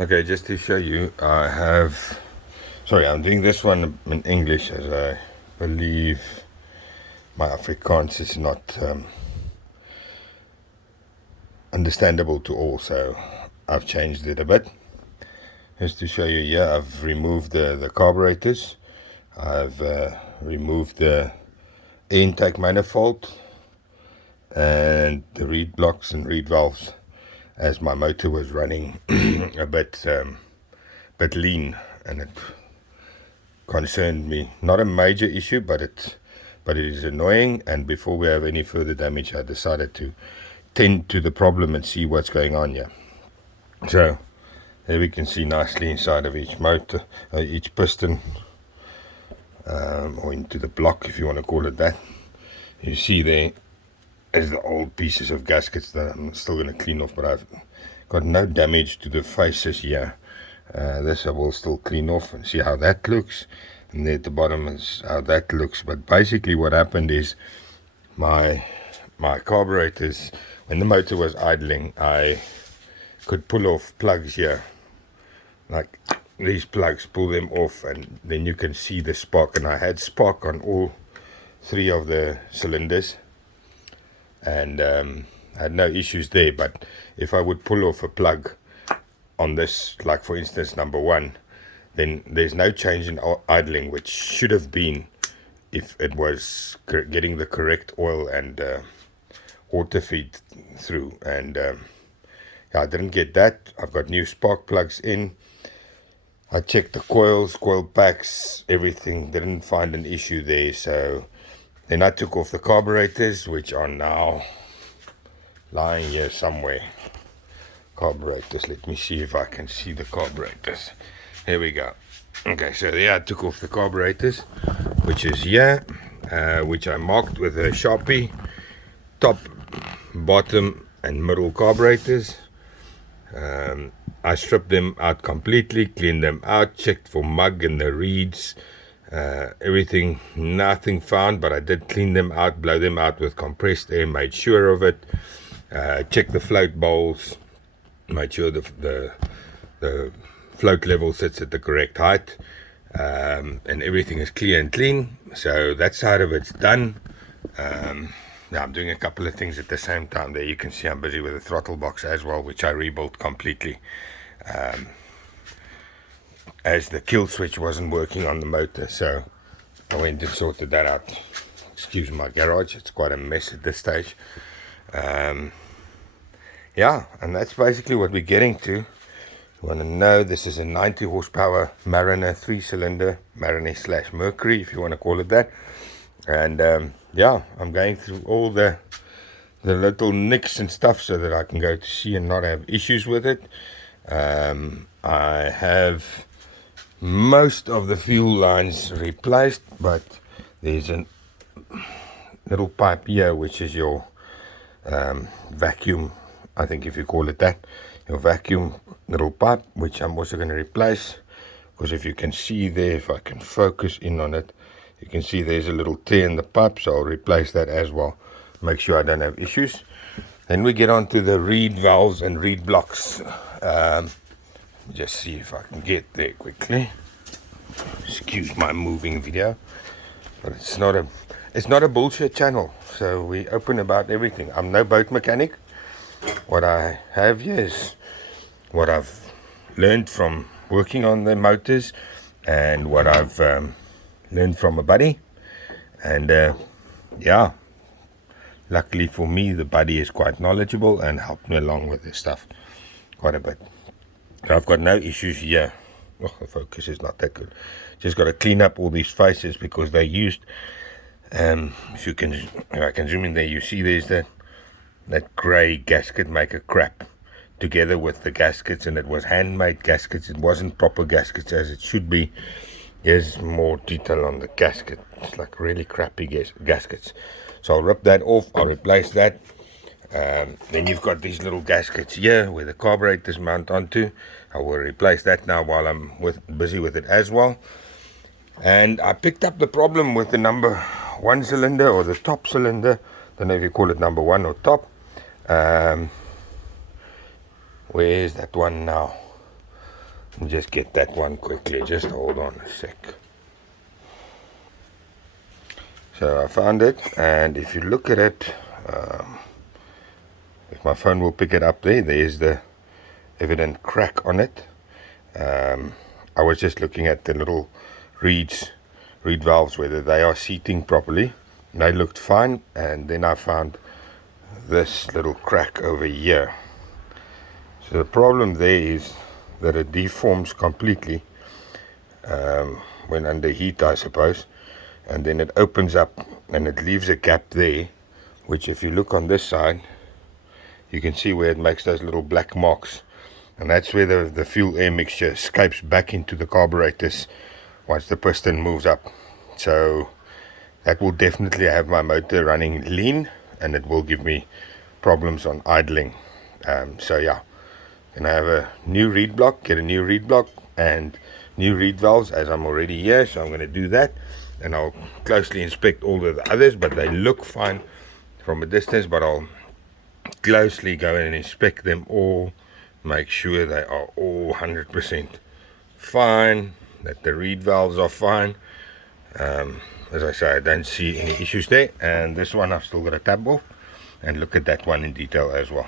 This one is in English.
Okay, just to show you, I'm doing this one in English as I believe my Afrikaans is not understandable to all, so I've changed it a bit. Just to show you, yeah, I've removed the carburetors, I've removed the intake manifold and the reed blocks and reed valves as my motor was running a bit lean, and it concerned me. Not a major issue, but it is annoying. And before we have any further damage, I decided to tend to the problem and see what's going on here. So here we can see nicely inside of each motor, each piston, or into the block, if you want to call it that. You see there is the old pieces of gaskets that I'm still going to clean off, but I've got no damage to the faces here. This I will still clean off and see how that looks, and there at the bottom is how that looks. But basically what happened is my carburetors, when the motor was idling, I could pull off plugs here, like these plugs, pull them off, and then you can see the spark. And I had spark on all three of the cylinders, and I had no issues there. But if I would pull off a plug on this, like for instance number one, then there's no change in idling, which should have been if it was getting the correct oil and water feed through. And yeah, I didn't get that. I've got new spark plugs in. I checked the coils, coil packs, everything, didn't find an issue there. So then I took off the carburetors, which are now lying here somewhere. Carburetors, let me see if I can see the carburetors. Here we go. Okay, so there I took off the carburetors, which is here, which I marked with a Sharpie. Top, bottom and middle carburetors. I stripped them out completely, cleaned them out, checked for mug and the reeds, everything, nothing found, but I did clean them out, blow them out with compressed air, made sure of it, checked the float bowls, made sure the float level sits at the correct height, and everything is clear and clean. So that side of it's done. Now I'm doing a couple of things at the same time. There you can see I'm busy with the throttle box as well, which I rebuilt completely, as the kill switch wasn't working on the motor. So I went and sorted that out. Excuse my garage, it's quite a mess at this stage. Yeah, and that's basically what we're getting to. You want to know, this is a 90 horsepower Mariner 3-cylinder, Mariner / Mercury, if you want to call it that. And yeah, I'm going through all the little nicks and stuff so that I can go to sea and not have issues with it. I have most of the fuel lines replaced, but there's a little pipe here, which is your vacuum, I think if you call it that, your vacuum little pipe, which I'm also going to replace, because if you can see there, if I can focus in on it, you can see there's a little tear in the pipe, so I'll replace that as well, make sure I don't have issues. Then we get on to the reed valves and reed blocks. Just see if I can get there quickly. Excuse my moving video, but it's not a bullshit channel, so we open about everything. I'm no boat mechanic. What I have here is what I've learned from working on the motors, and what I've learned from a buddy. And yeah, luckily for me, the buddy is quite knowledgeable and helped me along with this stuff quite a bit. So I've got no issues here. Oh, the focus is not that good. Just got to clean up all these faces because they used, if I can zoom in there, you see there's that grey gasket maker crap together with the gaskets, and it was handmade gaskets. It wasn't proper gaskets as it should be. Here's more detail on the gasket. It's like really crappy gaskets. So I'll rip that off. I'll replace that. Then you've got these little gaskets here where the carburetors mount onto. I will replace that now while I'm busy with it as well. And I picked up the problem with the number 1 cylinder, or the top cylinder. Don't know if you call it number 1 or top. Where's that one now? just get that one quickly. Just hold on a sec. So I found it, and if you look at it, if my phone will pick it up there's the evident crack on it. I was just looking at the little reed valves, whether they are seating properly. They looked fine, and then I found this little crack over here. So the problem there is that it deforms completely when under heat, I suppose, and then it opens up and it leaves a gap there, which if you look on this side, you can see where it makes those little black marks, and that's where the fuel air mixture escapes back into the carburetors once the piston moves up. So that will definitely have my motor running lean, and it will give me problems on idling. So yeah, and I have a new reed block, get a new reed block and new reed valves, as I'm already here. So I'm going to do that, and I'll closely inspect all of the others, but they look fine from a distance. But I'll closely go and inspect them all, make sure they are all 100% fine, that the reed valves are fine. As I say, I don't see any issues there, and this one I've still got a tab off, and look at that one in detail as well.